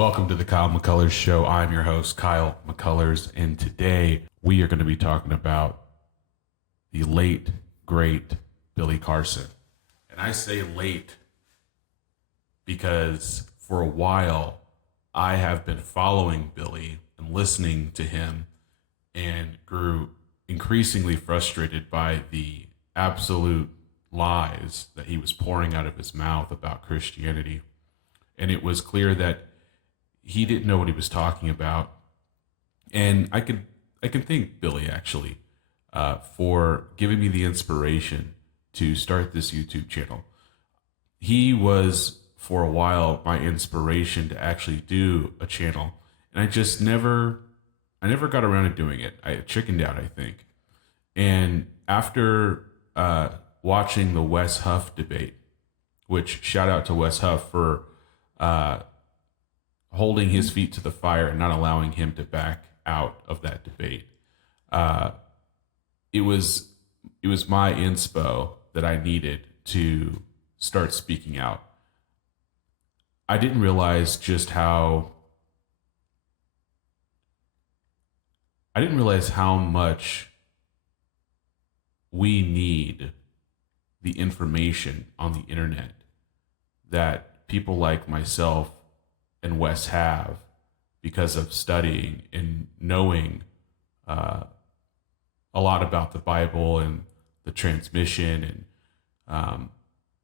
Welcome to the Kyle McCullers Show. I'm your host, Kyle McCullers, and today we are going to be talking about the late, great Billy Carson. And I say late because for a while I have been following Billy and listening to him and grew increasingly frustrated by the absolute lies that he was pouring out of his mouth about Christianity. And it was clear that he didn't know what he was talking about. And I can thank Billy actually for giving me the inspiration to start this YouTube channel. He was for a while my inspiration to actually do a channel, and I never got around to doing it. I chickened out, I think. And after watching the Wes Huff debate, which shout out to Wes Huff for holding his feet to the fire and not allowing him to back out of that debate. It was my inspo that I needed to start speaking out. I didn't realize how much we need the information on the internet that people like myself and Wes have because of studying and knowing a lot about the Bible and the transmission. And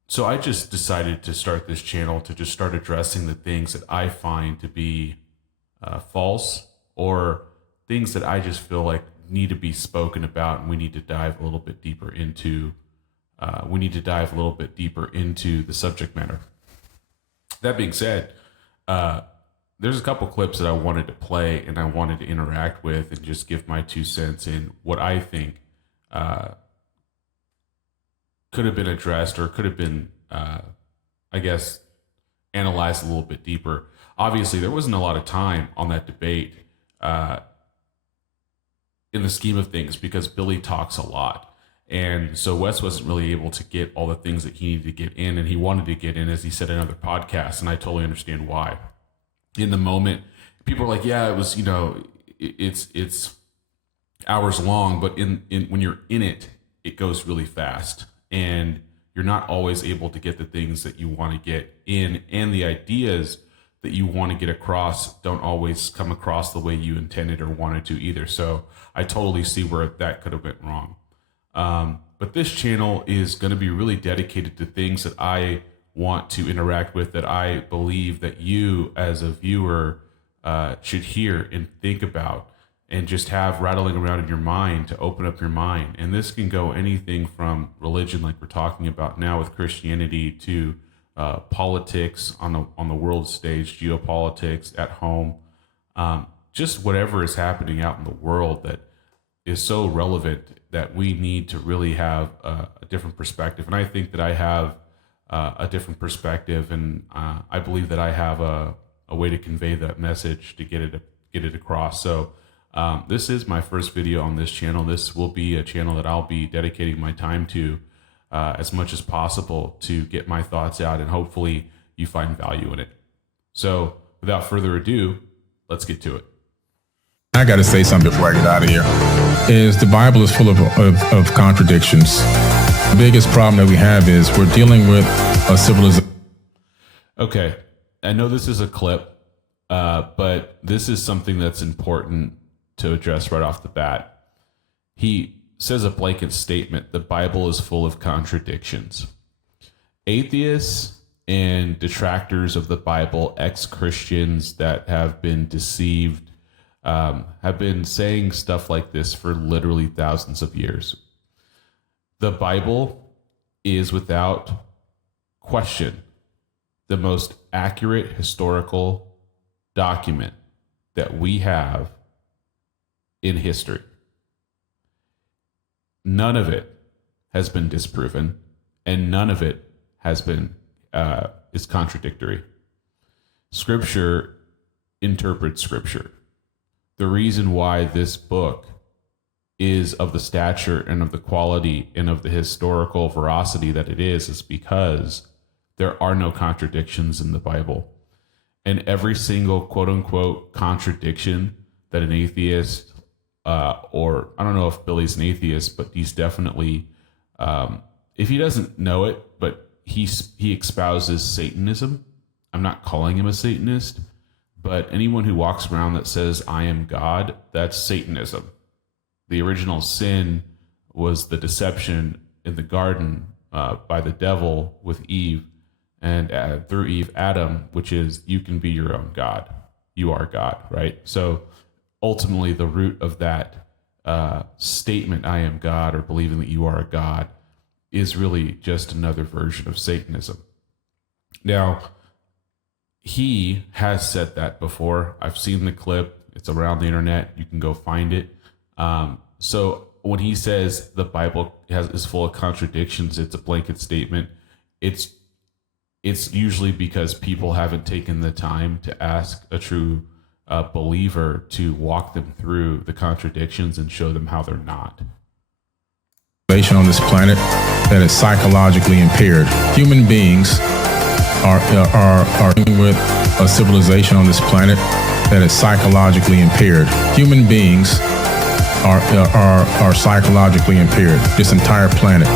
so I just decided to start this channel to just start addressing the things that I find to be false, or things that I just feel like need to be spoken about, and we need to dive a little bit deeper into. The subject matter. That being said, there's a couple clips that I wanted to play and I wanted to interact with and just give my 2 cents in what I think could have been addressed, or could have been, analyzed a little bit deeper. Obviously, there wasn't a lot of time on that debate in the scheme of things because Billy talks a lot. And so Wes wasn't really able to get all the things that he needed to get in, and he wanted to get in, as he said in other podcasts, and I totally understand why. In the moment, people are like, yeah, it was, it's hours long, but in when you're in it, it goes really fast, and you're not always able to get the things that you want to get in, and the ideas that you want to get across don't always come across the way you intended or wanted to either. So I totally see where that could have went wrong. But this channel is going to be really dedicated to things that I want to interact with, that I believe that you as a viewer should hear and think about and just have rattling around in your mind, to open up your mind. And this can go anything from religion, like we're talking about now with Christianity, to politics on the world stage, geopolitics at home, just whatever is happening out in the world that is so relevant that we need to really have a different perspective. And I think that I have a different perspective, and I believe that I have a way to convey that message, to get it across. So this is my first video on this channel. This will be a channel that I'll be dedicating my time to as much as possible to get my thoughts out, and hopefully you find value in it. So without further ado, let's get to it. I got to say something before I get out of here. Is the Bible is full of contradictions. The biggest problem that we have is we're dealing with a civilization. Okay, I know this is a clip, but this is something that's important to address right off the bat. He says a blanket statement: the Bible is full of contradictions. Atheists and detractors of the Bible, ex-Christians that have been deceived, have been saying stuff like this for literally thousands of years. The Bible is, without question, the most accurate historical document that we have in history. None of it has been disproven, and none of it has been is contradictory. Scripture interprets Scripture. The reason why this book is of the stature and of the quality and of the historical veracity that it is because there are no contradictions in the Bible. And every single quote unquote contradiction that an atheist, or I don't know if Billy's an atheist, but he's definitely, if he doesn't know it, but he espouses Satanism. I'm not calling him a Satanist, but anyone who walks around that says, I am God, that's Satanism. The original sin was the deception in the garden by the devil with Eve, and through Eve, Adam, which is you can be your own God. You are God, right? So ultimately, the root of that statement, I am God, or believing that you are a God, is really just another version of Satanism. Now, he has said that before. I've seen the clip. It's around the internet. You can go find it. So when he says the Bible is full of contradictions, it's a blanket statement. It's usually because people haven't taken the time to ask a true believer to walk them through the contradictions and show them how they're not. On this planet that is psychologically impaired. Human beings are dealing with a civilization on this planet that is psychologically impaired. Human beings are psychologically impaired. This entire planet.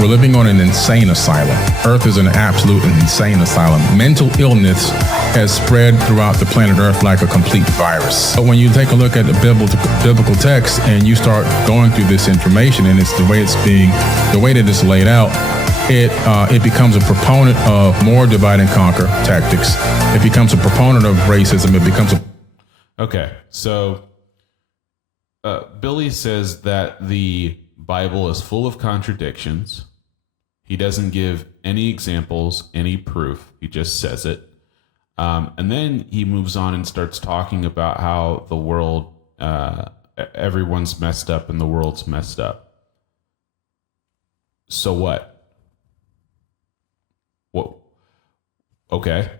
We're living on an insane asylum. Earth is an absolute insane asylum. Mental illness has spread throughout the planet Earth like a complete virus. But when you take a look at the biblical text and you start going through this information, and it's the way that it's laid out, it becomes a proponent of more divide and conquer tactics. It becomes a proponent of racism. It becomes a... Okay, so Billy says that the Bible is full of contradictions. He doesn't give any examples, any proof. He just says it. And then he moves on and starts talking about how the world, everyone's messed up and the world's messed up. So what? Well, okay.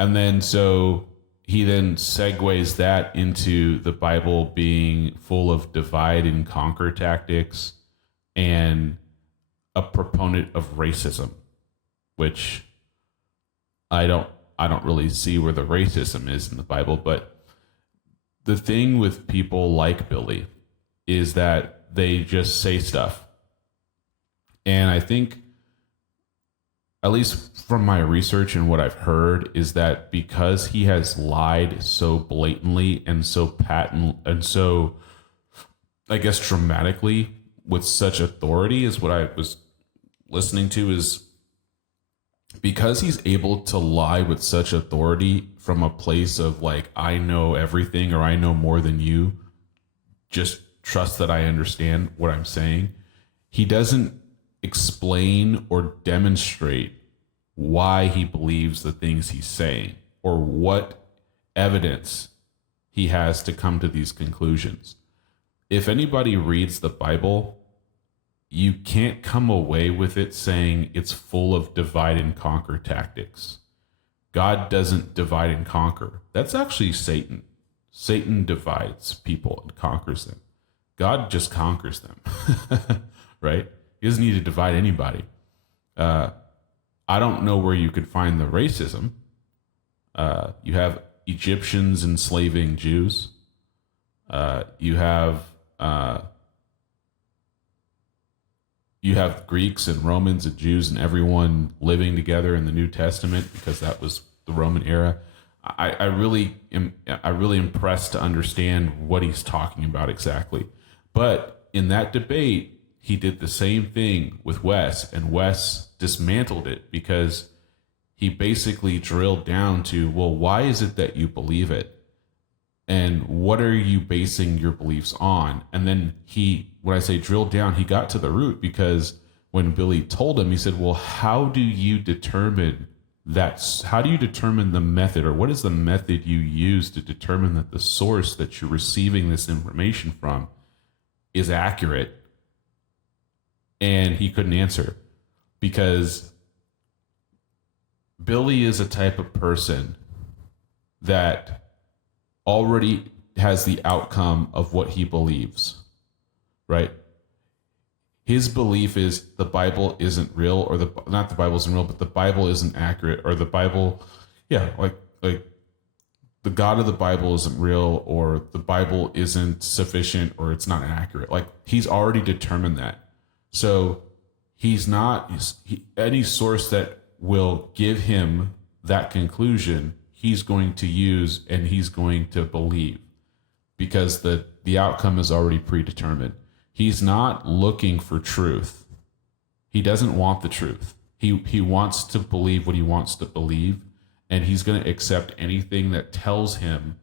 And then so he then segues that into the Bible being full of divide and conquer tactics and a proponent of racism, which I don't really see where the racism is in the Bible. But the thing with people like Billy is that they just say stuff. And I think, at least from my research and what I've heard, is that because he has lied so blatantly and so patent and so, I guess, dramatically with such authority, is what I was listening to, is because he's able to lie with such authority from a place of like, I know everything, or I know more than you, just trust that I understand what I'm saying. He doesn't explain or demonstrate why he believes the things he's saying or what evidence he has to come to these conclusions. If anybody reads the Bible, you can't come away with it saying it's full of divide and conquer tactics. God doesn't divide and conquer. That's actually Satan. Satan divides people and conquers them. God just conquers them, right? He doesn't need to divide anybody. I don't know where you could find the racism. You have Egyptians enslaving Jews. You have Greeks and Romans and Jews and everyone living together in the New Testament, because that was the Roman era. I really am impressed to understand what he's talking about exactly. But in that debate, he did the same thing with Wes, and Wes dismantled it because he basically drilled down to, well, why is it that you believe it? And what are you basing your beliefs on? And then when I say drilled down, he got to the root, because when Billy told him, he said, well, how do you determine that? How do you determine the method, or what is the method you use to determine that the source that you're receiving this information from is accurate? And he couldn't answer, because Billy is a type of person that already has the outcome of what he believes, right? His belief is the Bible isn't real, or not the Bible isn't real, but the Bible isn't accurate, or the Bible, yeah, like the God of the Bible isn't real, or the Bible isn't sufficient, or it's not accurate. Like, he's already determined that. So any source that will give him that conclusion, he's going to use and he's going to believe, because the outcome is already predetermined. He's not looking for truth. He doesn't want the truth. He wants to believe what he wants to believe, and he's going to accept anything that tells him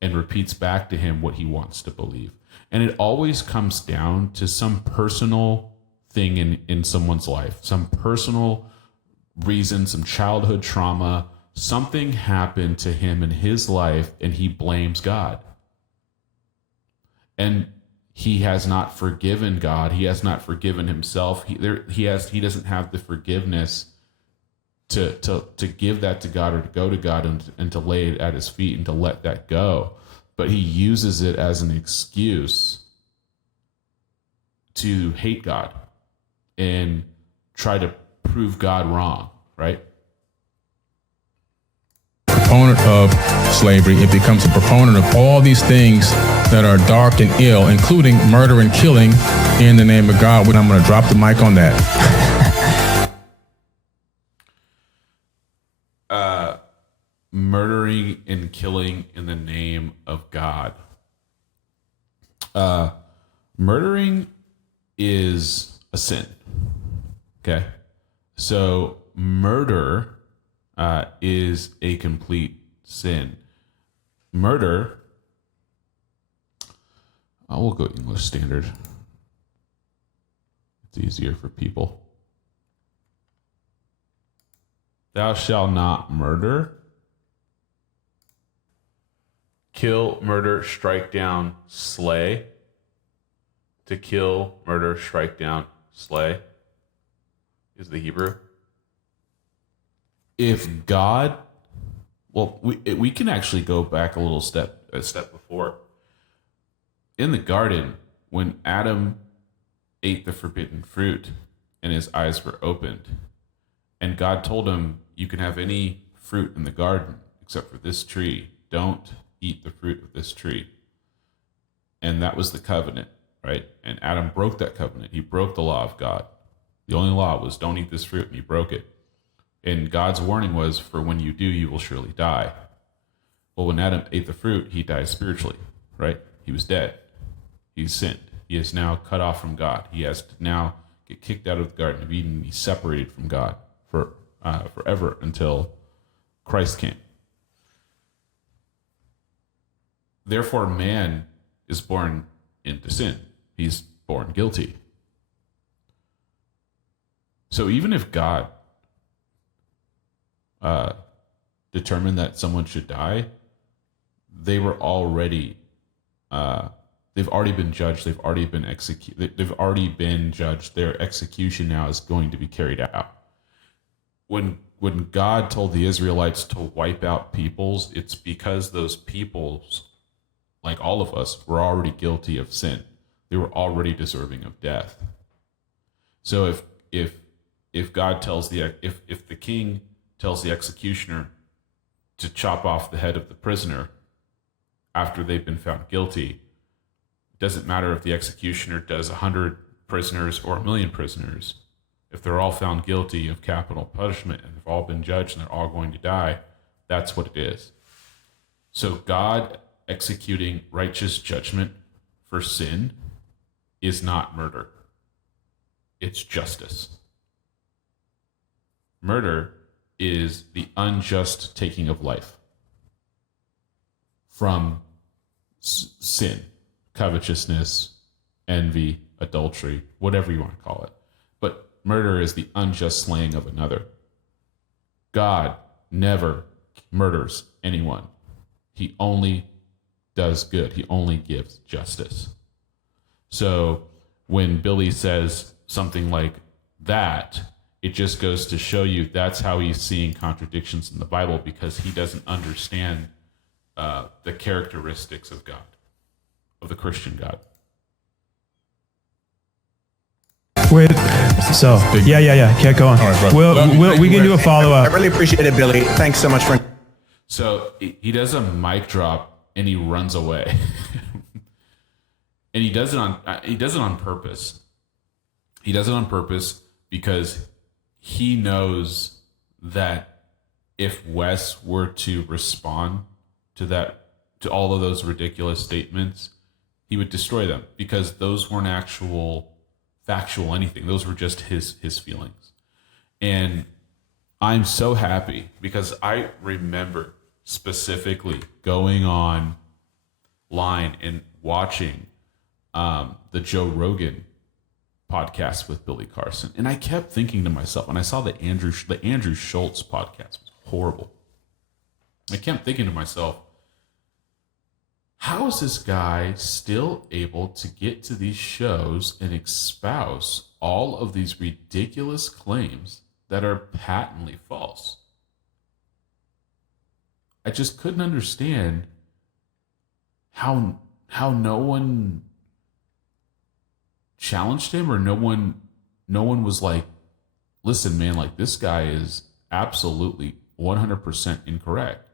and repeats back to him what he wants to believe. And it always comes down to some personal thing in someone's life, some personal reason, some childhood trauma. Something happened to him in his life, and he blames God. And he has not forgiven God. He has not forgiven himself. He doesn't have the forgiveness to give that to God, or to go to God and to lay it at his feet and to let that go. But he uses it as an excuse to hate God and try to prove God wrong, right? Proponent of slavery, it becomes a proponent of all these things that are dark and ill, including murder and killing in the name of God. I'm going to drop the mic on that. Murdering and killing in the name of God. Murdering is a sin. Okay? So murder is a complete sin. Murder, we'll go English Standard. It's easier for people. Thou shalt not murder. Kill, murder, strike down, slay. To kill, murder, strike down, slay is the Hebrew. If God, well, we can actually go back a step before. In the garden, when Adam ate the forbidden fruit and his eyes were opened, and God told him, you can have any fruit in the garden except for this tree. Don't eat the fruit of this tree. And that was the covenant, right? And Adam broke that covenant. He broke the law of God. The only law was don't eat this fruit, and he broke it. And God's warning was, for when you do, you will surely die. Well, when Adam ate the fruit, he died spiritually, right? He was dead. He sinned. He is now cut off from God. He has to now get kicked out of the Garden of Eden. He's separated from God forever until Christ came. Therefore, man is born into sin. He's born guilty. So even if God determined that someone should die, they've already been judged. They've already been executed. They've already been judged. Their execution now is going to be carried out. When God told the Israelites to wipe out peoples, it's because those peoples, like all of us, were already guilty of sin. They were already deserving of death. So if God tells if the king tells the executioner to chop off the head of the prisoner after they've been found guilty, it doesn't matter if the executioner does 100 prisoners or 1,000,000 prisoners. If they're all found guilty of capital punishment and they've all been judged and they're all going to die, that's what it is. So God executing righteous judgment for sin is not murder. It's justice. Murder is the unjust taking of life from sin, covetousness, envy, adultery, whatever you want to call it. But murder is the unjust slaying of another. God never murders anyone. He only does good. He only gives justice. So when Billy says something like that, it just goes to show you that's how he's seeing contradictions in the Bible, because he doesn't understand the characteristics of God, of the Christian God. Wait, so yeah. Keep going. All right, brother. We can do a follow up. I really appreciate it, Billy. Thanks so much for. So he does a mic drop and he runs away, and he does it on purpose. He does it on purpose because he knows that if Wes were to respond to all of those ridiculous statements, he would destroy them, because those weren't factual anything. Those were just his feelings. And I'm so happy because I remember specifically going online and watching the Joe Rogan podcast with Billy Carson, and I kept thinking to myself, and I saw the Andrew Schultz podcast was horrible. I kept thinking to myself, how is this guy still able to get to these shows and espouse all of these ridiculous claims that are patently false? I just couldn't understand how no one challenged him, or no one was like, listen, man, like, this guy is absolutely 100% incorrect.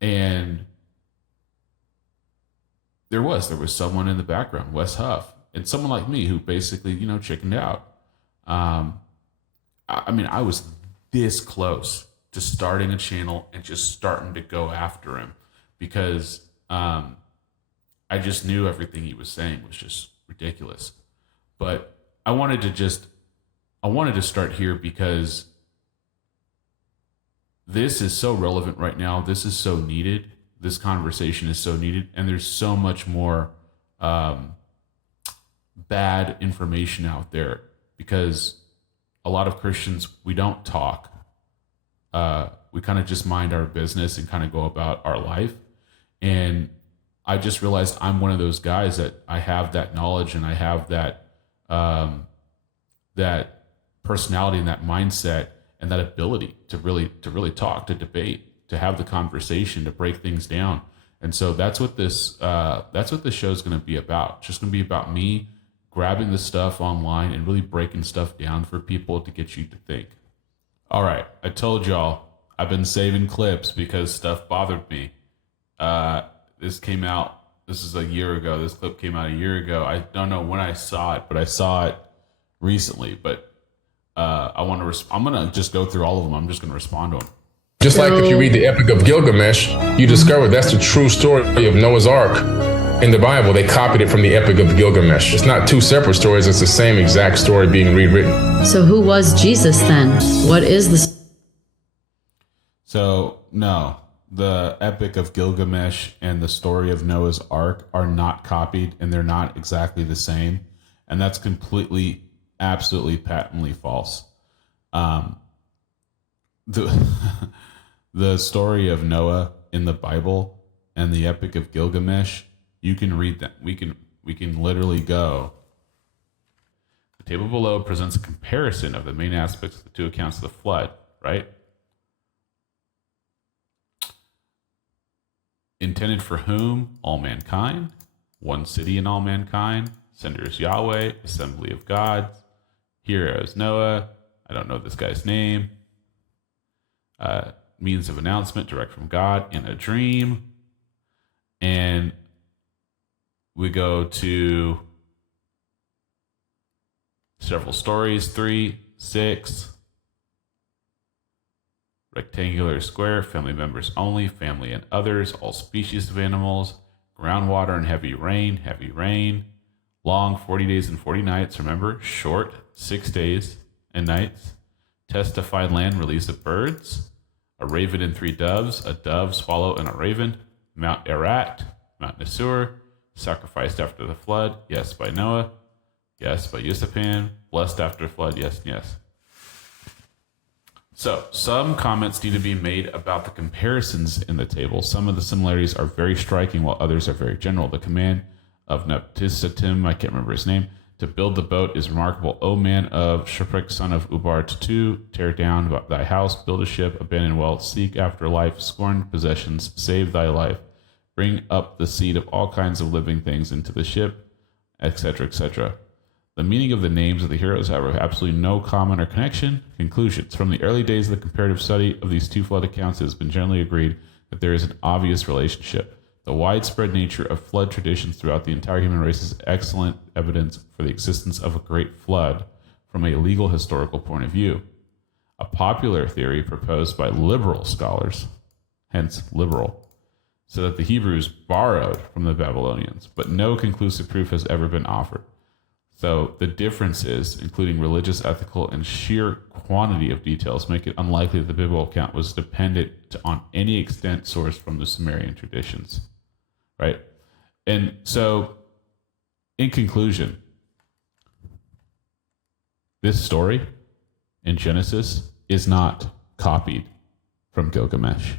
And there was someone in the background, Wes Huff, and someone like me who basically, chickened out. I mean, I was this close to starting a channel and just starting to go after him, because I just knew everything he was saying was just ridiculous. But I wanted to start here because this is so relevant right now. This is so needed. This conversation is so needed, and there's so much more bad information out there, because a lot of Christians, we don't talk. We kind of just mind our business and kind of go about our life. And I just realized I'm one of those guys that I have that knowledge, and I have that that personality and that mindset and that ability to really talk, to debate, to have the conversation, to break things down. And so that's what this show is going to be about. It's just going to be about me grabbing the stuff online and really breaking stuff down for people to get you to think. All right, I told y'all I've been saving clips because stuff bothered me. This came out. This is a year ago. This clip came out a year ago. I don't know when I saw it, but I saw it recently. But I'm gonna just go through all of them. I'm just gonna respond to them. Just like if you read the Epic of Gilgamesh, you discover that's the true story of Noah's Ark. In the Bible, they copied it from the Epic of Gilgamesh. It's not two separate stories. It's the same exact story being rewritten. So who was Jesus then? What is the... So, no, the Epic of Gilgamesh and the story of Noah's Ark are not copied, and they're not exactly the same. And that's completely, absolutely, patently false. The story of Noah in the Bible and the Epic of Gilgamesh, you can read that. We can literally go. The table below presents a comparison of the main aspects of the two accounts of the flood, right? Intended for whom? All mankind. One city and all mankind. Sender is Yahweh. Assembly of gods. Hero is Noah. I don't know this guy's name. Means of announcement direct from God in a dream. And we go to several stories, 3, 6, rectangular, square, family members only, family and others, all species of animals, groundwater and heavy rain, long 40 days and 40 nights, remember, short 6 days and nights, testified land, release of birds, a raven and 3 doves, a dove, swallow, and a raven, Mount Ararat, Mount Nisur, sacrificed after the flood, yes, by Noah, yes, by Yusapan, blessed after flood, yes, yes. So, some comments need to be made about the comparisons in the table. Some of the similarities are very striking, while others are very general. The command of Neptisatim, I can't remember his name, to build the boat is remarkable. O man of Shiphrach, son of Ubar, to tear down thy house, build a ship, abandon wealth, seek after life, scorn possessions, save thy life, bring up the seed of all kinds of living things into the ship, etc., etc. The meaning of the names of the heroes have absolutely no common or connection. Conclusions. From the early days of the comparative study of these two flood accounts, it has been generally agreed that there is an obvious relationship. The widespread nature of flood traditions throughout the entire human race is excellent evidence for the existence of a great flood from a legal historical point of view. A popular theory proposed by liberal scholars, hence liberal, so that the Hebrews borrowed from the Babylonians, but no conclusive proof has ever been offered. So the differences, including religious, ethical, and sheer quantity of details, make it unlikely that the biblical account was dependent on any extent sourced from the Sumerian traditions, right? And so, in conclusion, this story in Genesis is not copied from Gilgamesh.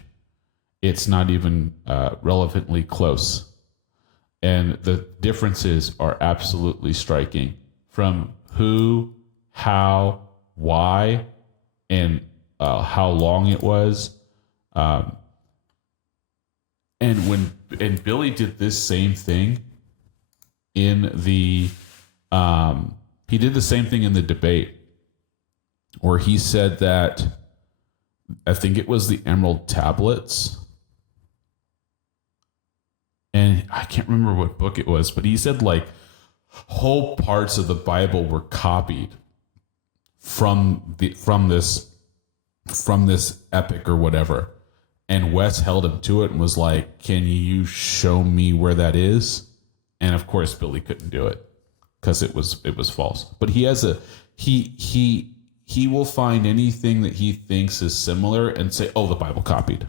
It's not even relevantly close. And the differences are absolutely striking from who, how, why, and how long it was. And Billy did this same thing in the he did the same thing in the debate where he said that I think it was the Emerald Tablets. And I can't remember what book it was, but he said like whole parts of the Bible were copied from this epic or whatever. And Wes held him to it and was like, "Can you show me where that is?" And of course, Billy couldn't do it because it was false. But he has he will find anything that he thinks is similar and say, "Oh, the Bible copied."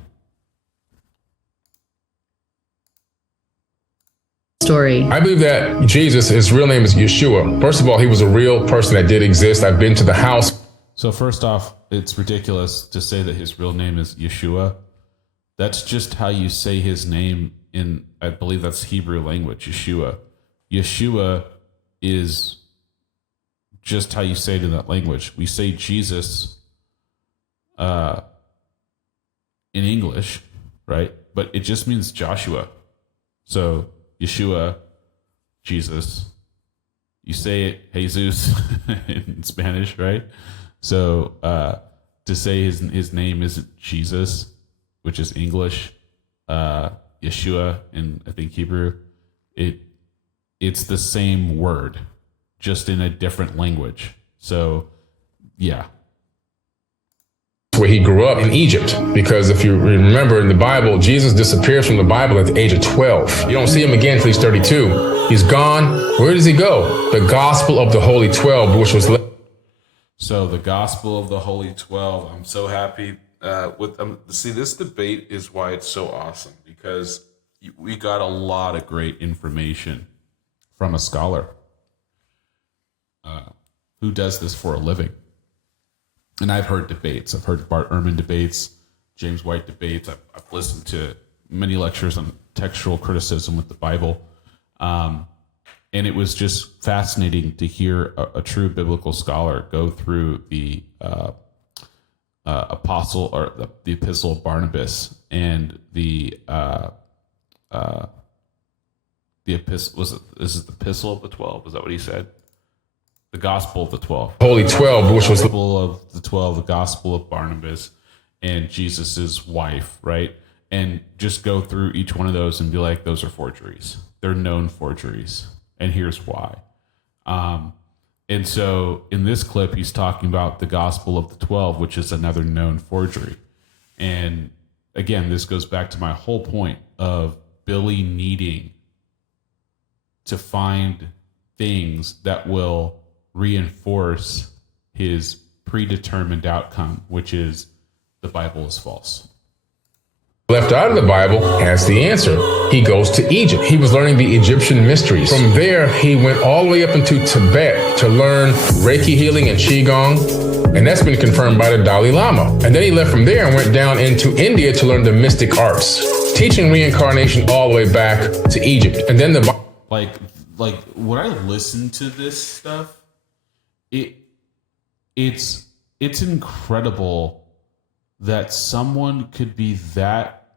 Story. I believe that Jesus, his real name is Yeshua. First of all, he was a real person that did exist. I've been to the house. So first off, it's ridiculous to say that his real name is Yeshua. That's just how you say his name in, I believe that's Hebrew language, Yeshua. Yeshua is just how you say it in that language. We say Jesus in English, right? But it just means Joshua. So Yeshua, Jesus. You say it Jesus in Spanish, right? So to say his name isn't Jesus, which is English, Yeshua in I think Hebrew, it's the same word, just in a different language. So yeah. Where he grew up in Egypt, because if you remember in the Bible, Jesus disappears from the Bible at the age of 12. You don't see him again until he's 32. He's gone. Where does he go? The Gospel of the Holy 12, which was so the Gospel of the Holy 12. I'm so happy with see, this debate is why it's so awesome, because we got a lot of great information from a scholar who does this for a living. And I've heard debates. I've heard Bart Ehrman debates, James White debates. I've listened to many lectures on textual criticism with the Bible. And it was just fascinating to hear a true biblical scholar go through the apostle or the epistle of Barnabas and the epistle. Is it the epistle of the 12? Is that what he said? The Gospel of the 12. Holy 12, which was the Gospel of the 12, the Gospel of Barnabas and Jesus's wife, right? And just go through each one of those and be like, those are forgeries. They're known forgeries. And here's why. And so in this clip, he's talking about the Gospel of the 12, which is another known forgery. And again, this goes back to my whole point of Billy needing to find things that will reinforce his predetermined outcome, which is the Bible is false. Left out of the Bible has the answer. He goes to Egypt. He was learning the Egyptian mysteries. From there, he went all the way up into Tibet to learn Reiki healing and Qigong. And that's been confirmed by the Dalai Lama. And then he left from there and went down into India to learn the mystic arts, teaching reincarnation all the way back to Egypt. And then the like when I listen to this stuff, it's incredible that someone could be that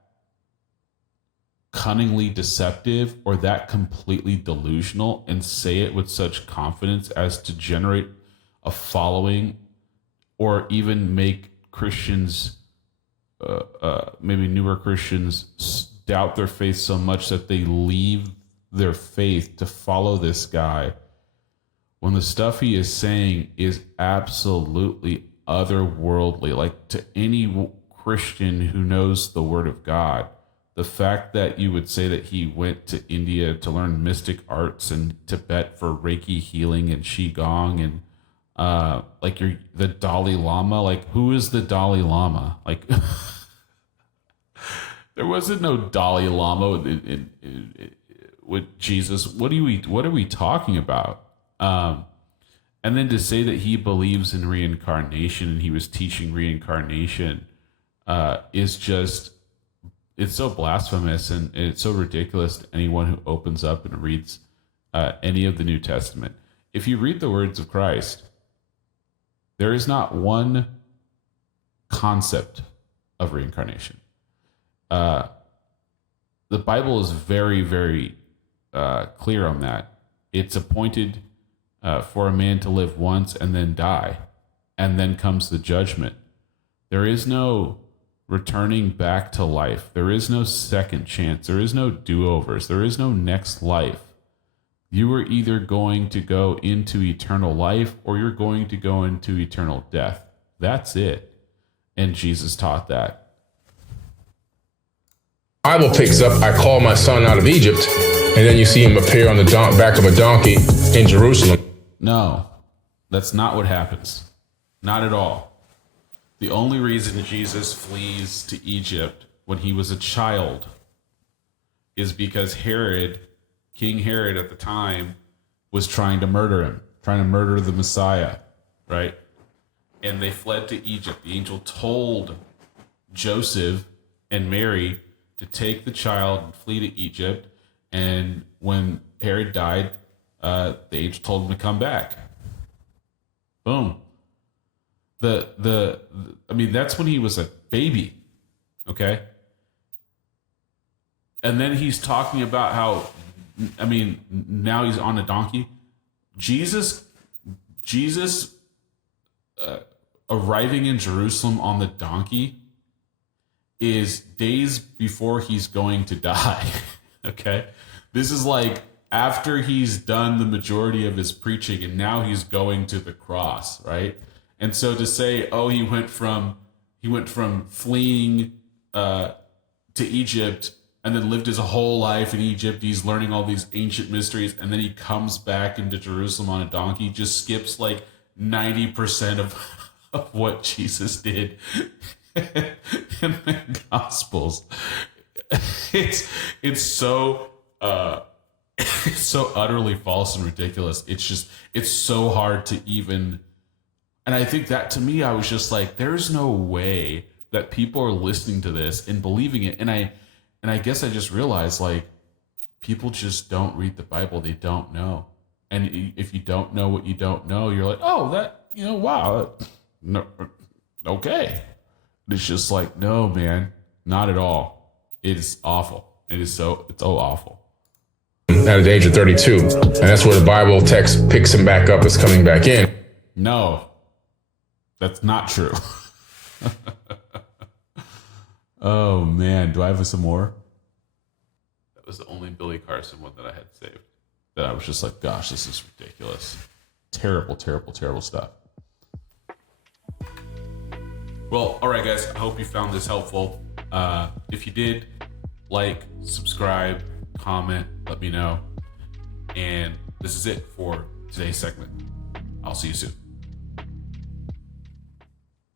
cunningly deceptive or that completely delusional and say it with such confidence as to generate a following or even make Christians, maybe newer Christians, doubt their faith so much that they leave their faith to follow this guy when the stuff he is saying is absolutely otherworldly. Like, to any Christian who knows the Word of God, the fact that you would say that he went to India to learn mystic arts and Tibet for Reiki healing and Qigong and like you're the Dalai Lama, like who is the Dalai Lama? Like there wasn't no Dalai Lama with Jesus. What are we talking about? And then to say that he believes in reincarnation and he was teaching reincarnation is just, it's so blasphemous and it's so ridiculous to anyone who opens up and reads any of the New Testament. If you read the words of Christ, there is not one concept of reincarnation. The Bible is very, very clear on that. It's appointed for a man to live once and then die, and then comes the judgment. There is no returning back to life. There is no second chance. There is no do-overs. There is no next life. You are either going to go into eternal life or you're going to go into eternal death. That's it. And Jesus taught that. Bible picks up, I call my son out of Egypt, and then you see him appear on the back of a donkey in Jerusalem. No, that's not what happens. Not at all. The only reason Jesus flees to Egypt when he was a child is because King Herod at the time, was trying to murder him, trying to murder the Messiah, right? And they fled to Egypt. The angel told Joseph and Mary to take the child and flee to Egypt. And when Herod died, the angel told him to come back. Boom. I mean, that's when he was a baby, okay? And then he's talking about how, I mean, now he's on a donkey. Jesus arriving in Jerusalem on the donkey is days before he's going to die, okay? This is like after he's done the majority of his preaching and now he's going to the cross, right? And so to say, oh, he went from fleeing to Egypt and then lived his whole life in Egypt, he's learning all these ancient mysteries, and then he comes back into Jerusalem on a donkey, just skips like 90% of what Jesus did in the Gospels. It's so it's so utterly false and ridiculous. It's so hard to even. And I think that, to me, I was just like, there's no way that people are listening to this and believing it. And I guess I just realized, like, people just don't read the Bible. They don't know. And if you don't know what you don't know, you're like, oh, that, wow. No, okay. It's just like, no, man, not at all. It is awful. It's so awful. At the age of 32. And that's where the Bible text picks him back up as coming back in. No. That's not true. Oh, man. Do I have some more? That was the only Billy Carson one that I had saved. That I was just like, gosh, this is ridiculous. Terrible, terrible, terrible stuff. Well, all right, guys. I hope you found this helpful. If you did, like, subscribe, comment, let me know. And this is it for today's segment. I'll see you soon.